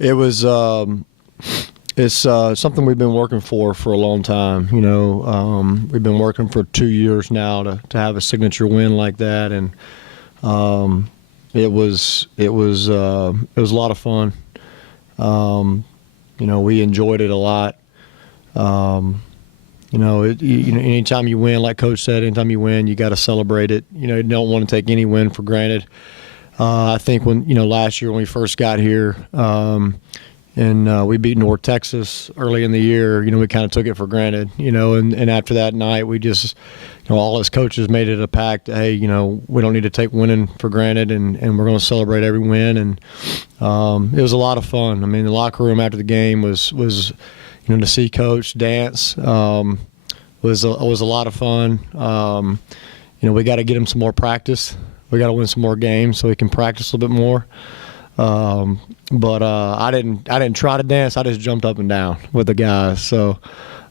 It was. It's something we've been working for a long time. We've been working for 2 years now to have a signature win like that, and it was a lot of fun. We enjoyed it a lot. Anytime you win, like Coach said, anytime you win, you got to celebrate it. You don't want to take any win for granted. I think when last year when we first got here. And we beat North Texas early in the year. We kind of took it for granted, and after that night, we just, all us coaches made it a pact. Hey, we don't need to take winning for granted, and we're going to celebrate every win. And it was a lot of fun. I mean, the locker room after the game was to see Coach dance was a lot of fun. We got to get him some more practice. We got to win some more games so he can practice a little bit more. But I didn't try to dance. I just jumped up and down with the guys. So,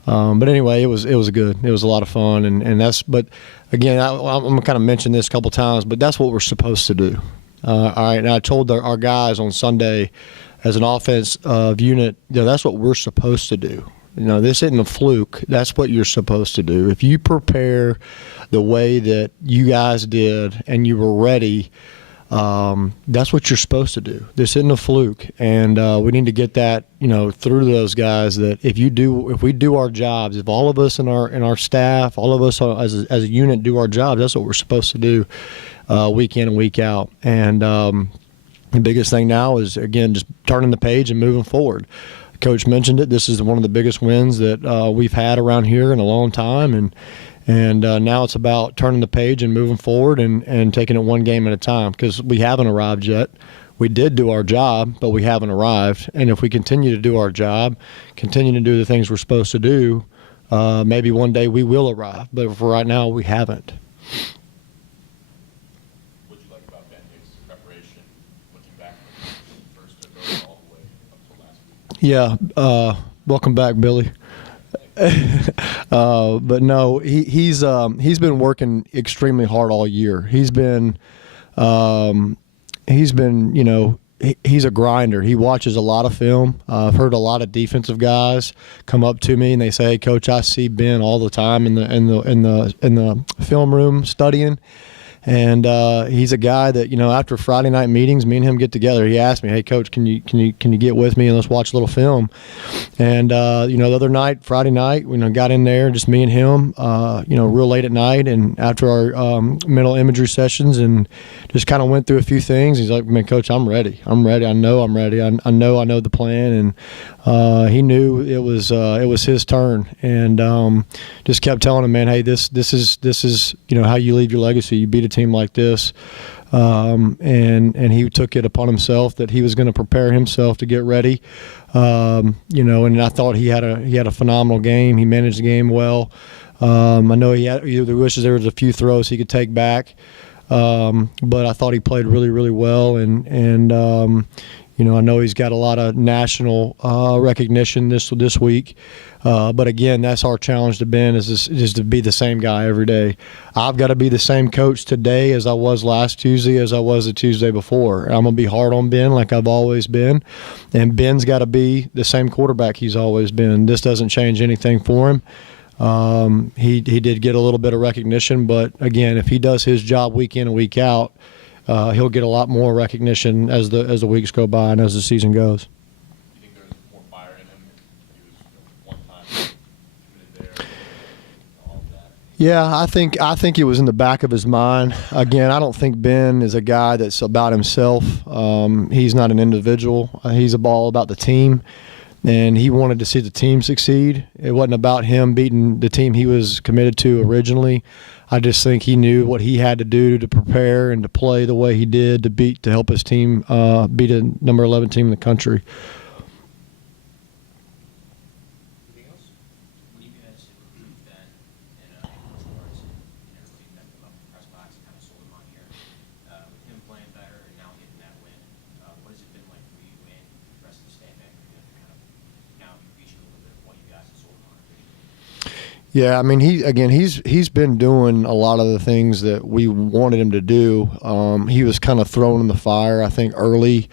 but anyway, it was good. It was a lot of fun, and that's. But again, I'm gonna kind of mention this a couple times, but that's what we're supposed to do. All right, and I told our guys on Sunday, as an offensive unit, that's what we're supposed to do. This isn't a fluke. That's what you're supposed to do. If you prepare the way that you guys did and you were ready. That's what you're supposed to do. This isn't a fluke, and we need to get that through to those guys. That if we do our jobs, if all of us in our staff, all of us as a unit do our jobs, that's what we're supposed to do, week in and week out. And the biggest thing now is again just turning the page and moving forward. Coach mentioned it. This is one of the biggest wins that we've had around here in a long time, and now it's about turning the page and moving forward and taking it one game at a time, because we haven't arrived yet. We did do our job, but we haven't arrived. And if we continue to do our job, continue to do the things we're supposed to do, maybe one day we will arrive. But for right now, we haven't. What did you like about Ben Hicks' preparation, looking back from the first to go all the way up to last week? Yeah, welcome back, Billy. But no, he's been working extremely hard all year. He's been he's a grinder. He watches a lot of film. I've heard a lot of defensive guys come up to me and they say, "Hey, Coach, I see Ben all the time in the film room studying." And he's a guy that after Friday night meetings, me and him get together. He asked me, "Hey, Coach, can you get with me and let's watch a little film?" And the other night, Friday night, got in there, just me and him, real late at night, and after our mental imagery sessions, and just kind of went through a few things. He's like, "Man, Coach, I'm ready. I know I'm ready. I know the plan." And he knew it was his turn, and just kept telling him, "Man, hey, this is how you leave your legacy. You beat a team like this." And he took it upon himself that he was going to prepare himself to get ready. And I thought he had a phenomenal game. He managed the game well. I know he wishes there was a few throws he could take back, but I thought he played really, really well. And I know he's got a lot of national recognition this week. But again, that's our challenge to Ben is to be the same guy every day. I've got to be the same coach today as I was last Tuesday, as I was the Tuesday before. I'm going to be hard on Ben like I've always been. And Ben's got to be the same quarterback he's always been. This doesn't change anything for him. He did get a little bit of recognition, but again, if he does his job week in and week out, he'll get a lot more recognition as the weeks go by and as the season goes. You think there's more fire in him? He was one time committed there, all of that. Yeah, I think it was in the back of his mind. Again, I don't think Ben is a guy that's about himself. He's not an individual. He's all about the team, and he wanted to see the team succeed. It wasn't about him beating the team he was committed to originally. I just think he knew what he had to do to prepare and to play the way he did to help his team beat a number 11 team in the country. Anything else? When you guys improved that, and as far as everything that came up in the press box and kind of sold him on here, with him playing better and now getting that win, what has it been like for you and the rest of the staff after you kind of now you've reached a little bit of what you guys have sold him on? Yeah, I mean, he's been doing a lot of the things that we wanted him to do. He was kind of thrown in the fire, I think, early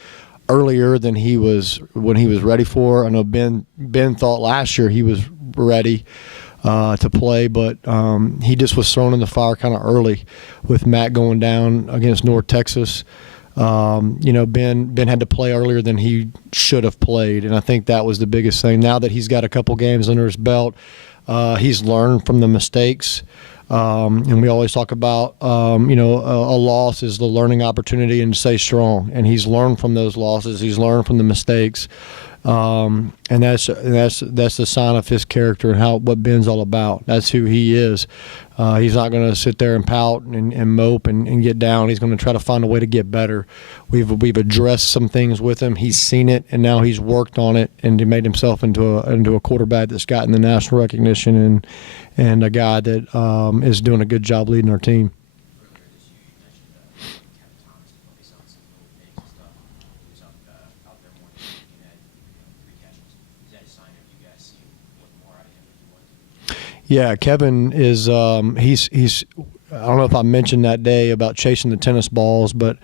earlier than he was when he was ready for. I know Ben thought last year he was ready to play, but he just was thrown in the fire kind of early with Matt going down against North Texas. Ben had to play earlier than he should have played, and I think that was the biggest thing. Now that he's got a couple games under his belt, he's learned from the mistakes. And we always talk about, a loss is the learning opportunity and to stay strong. And he's learned from those losses. He's learned from the mistakes. And that's the sign of his character and what Ben's all about. That's who he is. He's not going to sit there and pout and mope and get down. He's going to try to find a way to get better. We've addressed some things with him. He's seen it, and now he's worked on it and he made himself into a quarterback that's gotten the national recognition and a guy that is doing a good job leading our team. Earlier this year, you mentioned Kevin Thomas focused on some little things and stuff. He was out there more than he had 3 catches. Is that a sign of you guys seeing what more out of him than you wanted? Yeah, Kevin is he's I don't know if I mentioned that day about chasing the tennis balls, but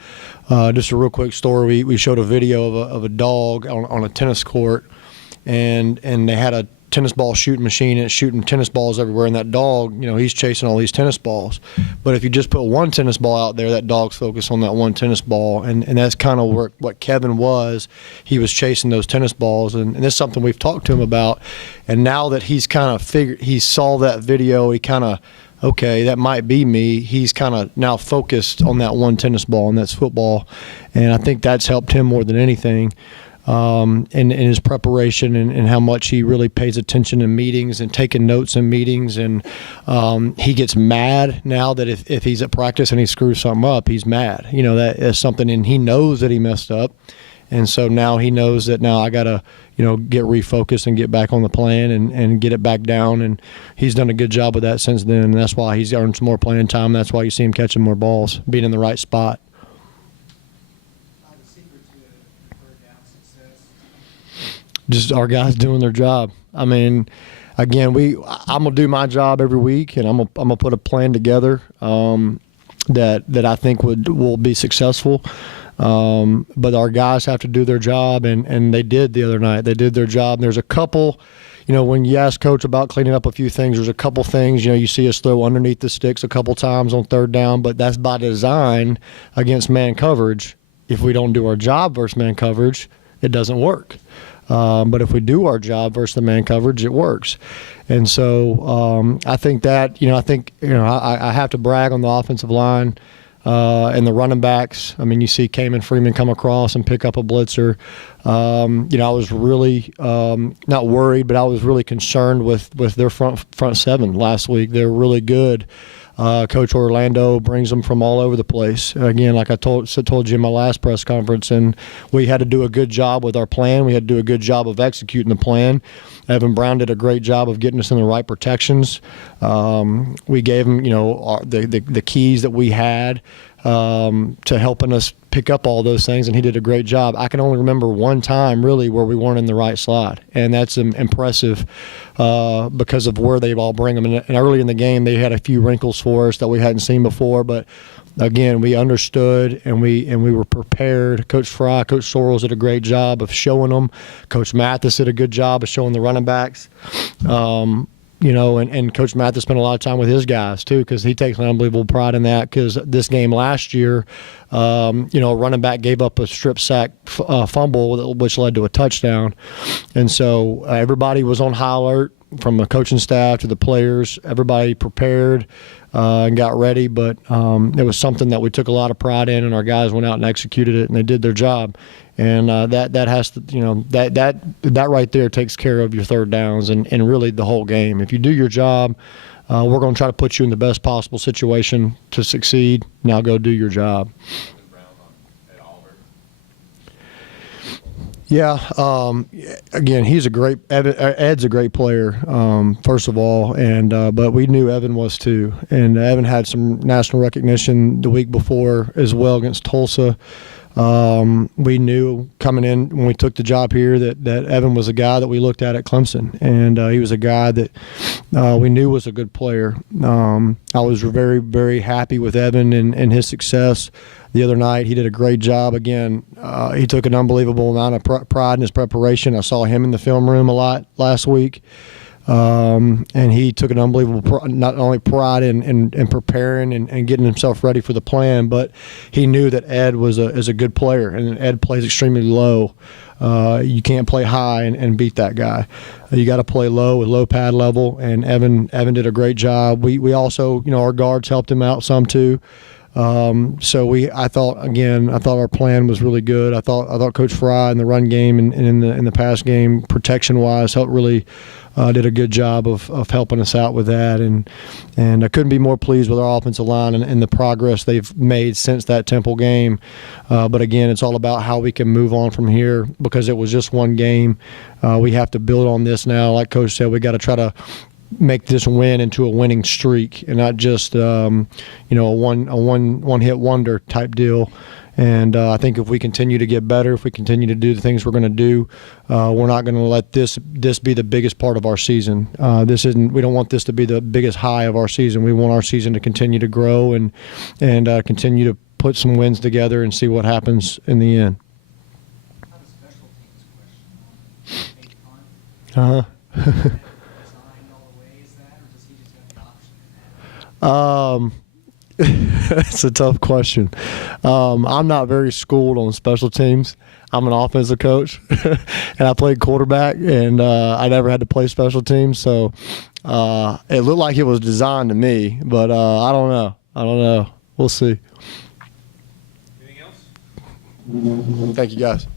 just a real quick story. We showed a video of a dog on a tennis court, and they had a tennis ball shooting machine and it's shooting tennis balls everywhere, and that dog, he's chasing all these tennis balls. But if you just put one tennis ball out there, that dog's focused on that one tennis ball, and that's kind of what Kevin was. He was chasing those tennis balls, and this is something we've talked to him about. And now that he's kind of he saw that video, he kind of, okay, that might be me. He's kind of now focused on that one tennis ball, and that's football. And I think that's helped him more than anything. In his preparation and how much he really pays attention in meetings and taking notes in meetings. And he gets mad now that if he's at practice and he screws something up, he's mad. That is something, and he knows that he messed up. And so now he knows that now I got to, get refocused and get back on the plan and get it back down. And he's done a good job of that since then. And that's why he's earned some more playing time. That's why you see him catching more balls, being in the right spot. Just our guys doing their job. I mean, again, I'm gonna do my job every week, and I'm gonna put a plan together that I think will be successful. But our guys have to do their job, and they did the other night. They did their job. And there's a couple, when you ask Coach about cleaning up a few things, there's a couple things, you see us throw underneath the sticks a couple times on 3rd down, but that's by design against man coverage. If we don't do our job versus man coverage, it doesn't work. But if we do our job versus the man coverage, it works. And so I think that, I have to brag on the offensive line and the running backs. I mean, you see Kamen Freeman come across and pick up a blitzer. I was really not worried, but I was really concerned with their front 7 last week. They're really good. Coach Orlando brings them from all over the place. Again, like I told you in my last press conference, and we had to do a good job with our plan. We had to do a good job of executing the plan. Evan Brown did a great job of getting us in the right protections. We gave him, the keys that we had to helping us pick up all those things, and he did a great job. I can only remember one time really where we weren't in the right slide, and that's impressive because of where they all bring them. And early in the game, they had a few wrinkles for us that we hadn't seen before, but again, we understood and we were prepared. Coach Fry, Coach Sorrells did a great job of showing them. Coach Mathis did a good job of showing the running backs. And Coach Mathis spent a lot of time with his guys too, because he takes an unbelievable pride in that. Because this game last year, a running back gave up a strip sack fumble, which led to a touchdown. And so everybody was on high alert, from the coaching staff to the players. Everybody prepared and got ready. But it was something that we took a lot of pride in, and our guys went out and executed it, and they did their job. And that has to, that right there takes care of your 3rd downs and really the whole game. If you do your job, we're going to try to put you in the best possible situation to succeed. Now go do your job. Yeah. Again, he's Ed's a great player, first of all, but we knew Evan was too. And Evan had some national recognition the week before as well against Tulsa. We knew coming in when we took the job here that Evan was a guy that we looked at Clemson, and he was a guy that we knew was a good player. I was very, very happy with Evan and his success the other night. He did a great job. Again, he took an unbelievable amount of pride in his preparation. I saw him in the film room a lot last week. And he took an unbelievable not only pride in preparing and getting himself ready for the plan, but he knew that Ed is a good player, and Ed plays extremely low. You can't play high and beat that guy. You got to play low with low pad level, and Evan did a great job. We also, our guards helped him out some too. I thought our plan was really good. I thought Coach Fry in the run game and in the pass game, protection wise, did a good job of helping us out with that, and I couldn't be more pleased with our offensive line and the progress they've made since that Temple game. But again, it's all about how we can move on from here, because it was just one game. We have to build on this now. Like Coach said, we got to try to make this win into a winning streak and not just a one hit wonder type deal. And I think if we continue to get better, if we continue to do the things we're going to do, we're not going to let this be the biggest part of our season. We don't want this to be the biggest high of our season. We want our season to continue to grow and continue to put some wins together and see what happens in the end. I have a special teams question. Design all the way, is that, or does he just have the option in that? It's a tough question. I'm not very schooled on special teams. I'm an offensive coach, and I played quarterback, and I never had to play special teams. So it looked like it was designed to me, but I don't know. We'll see. Anything else? Thank you, guys.